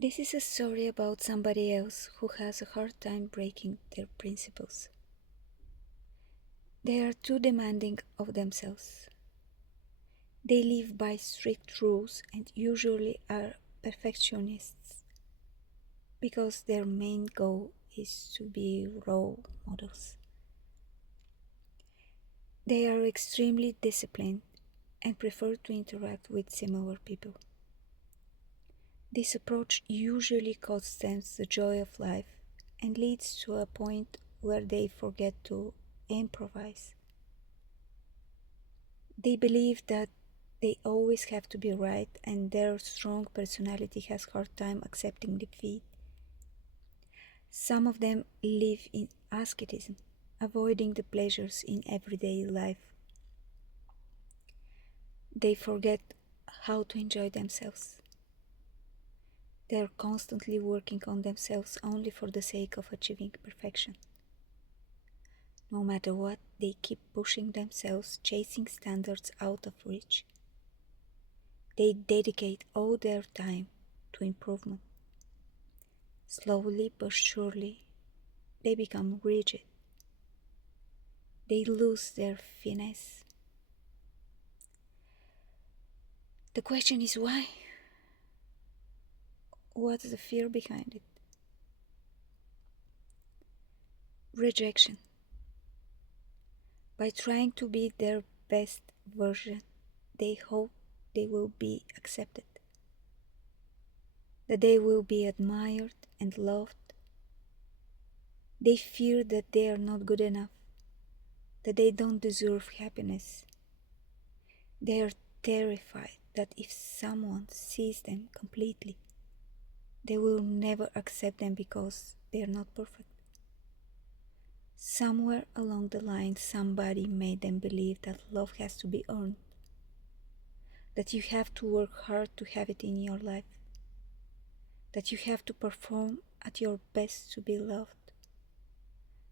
This is a story about somebody else who has a hard time breaking their principles. They are too demanding of themselves. They live by strict rules and usually are perfectionists because their main goal is to be role models. They are extremely disciplined and prefer to interact with similar people. This approach usually costs them the joy of life and leads to a point where they forget to improvise. They believe that they always have to be right, and their strong personality has hard time accepting defeat. Some of them live in asceticism, avoiding the pleasures in everyday life. They forget how to enjoy themselves. They are constantly working on themselves only for the sake of achieving perfection. No matter what, they keep pushing themselves, chasing standards out of reach. They dedicate all their time to improvement. Slowly but surely, they become rigid. They lose their finesse. The question is why? What's the fear behind it? Rejection. By trying to be their best version, they hope they will be accepted, that they will be admired and loved. They fear that they are not good enough, that they don't deserve happiness. They are terrified that if someone sees them completely, they will never accept them because they are not perfect. Somewhere along the line, somebody made them believe that love has to be earned, that you have to work hard to have it in your life, that you have to perform at your best to be loved,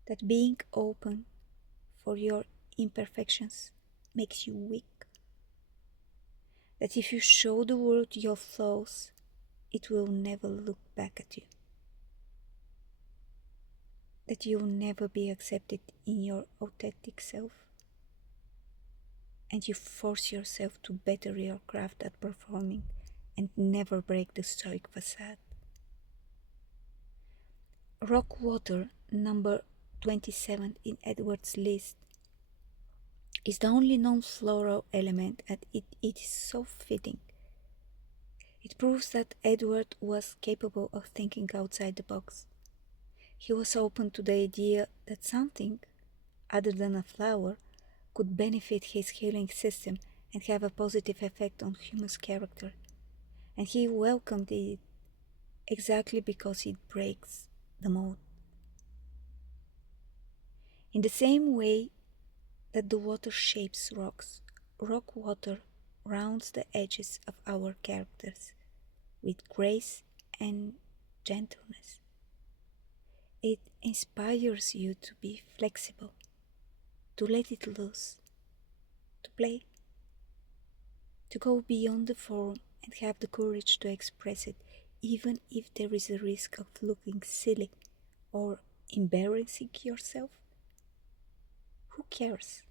that being open for your imperfections makes you weak, that if you show the world your flaws, it will never look back at you, that you will never be accepted in your authentic self, and you force yourself to better your craft at performing and never break the stoic facade. Rock water, number 27 in Edward's list, is the only non-floral element, and it is so fitting. It proves that Edward was capable of thinking outside the box. He was open to the idea that something, other than a flower, could benefit his healing system and have a positive effect on human character, and he welcomed it exactly because it breaks the mold. In the same way that the water shapes rocks, rock water rounds the edges of our characters with grace and gentleness. It inspires you to be flexible, to let it loose, to play, to go beyond the form and have the courage to express it, even if there is a risk of looking silly or embarrassing yourself. Who cares?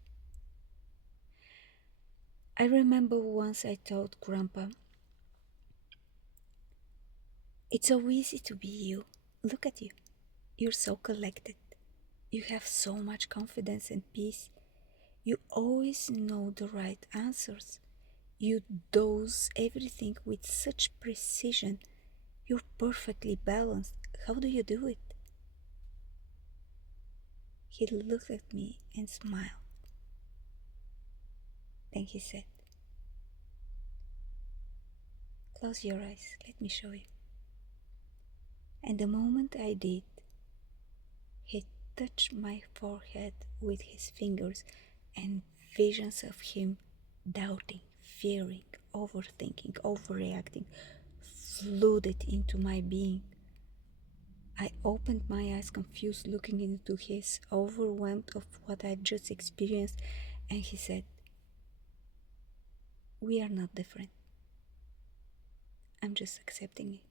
I remember once I told Grandpa, "It's so easy to be you. Look at you. You're so collected. You have so much confidence and peace. You always know the right answers. You dose everything with such precision. You're perfectly balanced. How do you do it?" He looked at me and smiled. Then he said, "Close your eyes, let me show you." And the moment I did, he touched my forehead with his fingers, and visions of him doubting, fearing, overthinking, overreacting flooded into my being. I opened my eyes, confused, looking into his, overwhelmed of what I've just experienced, and he said, "We are not different. I'm just accepting it."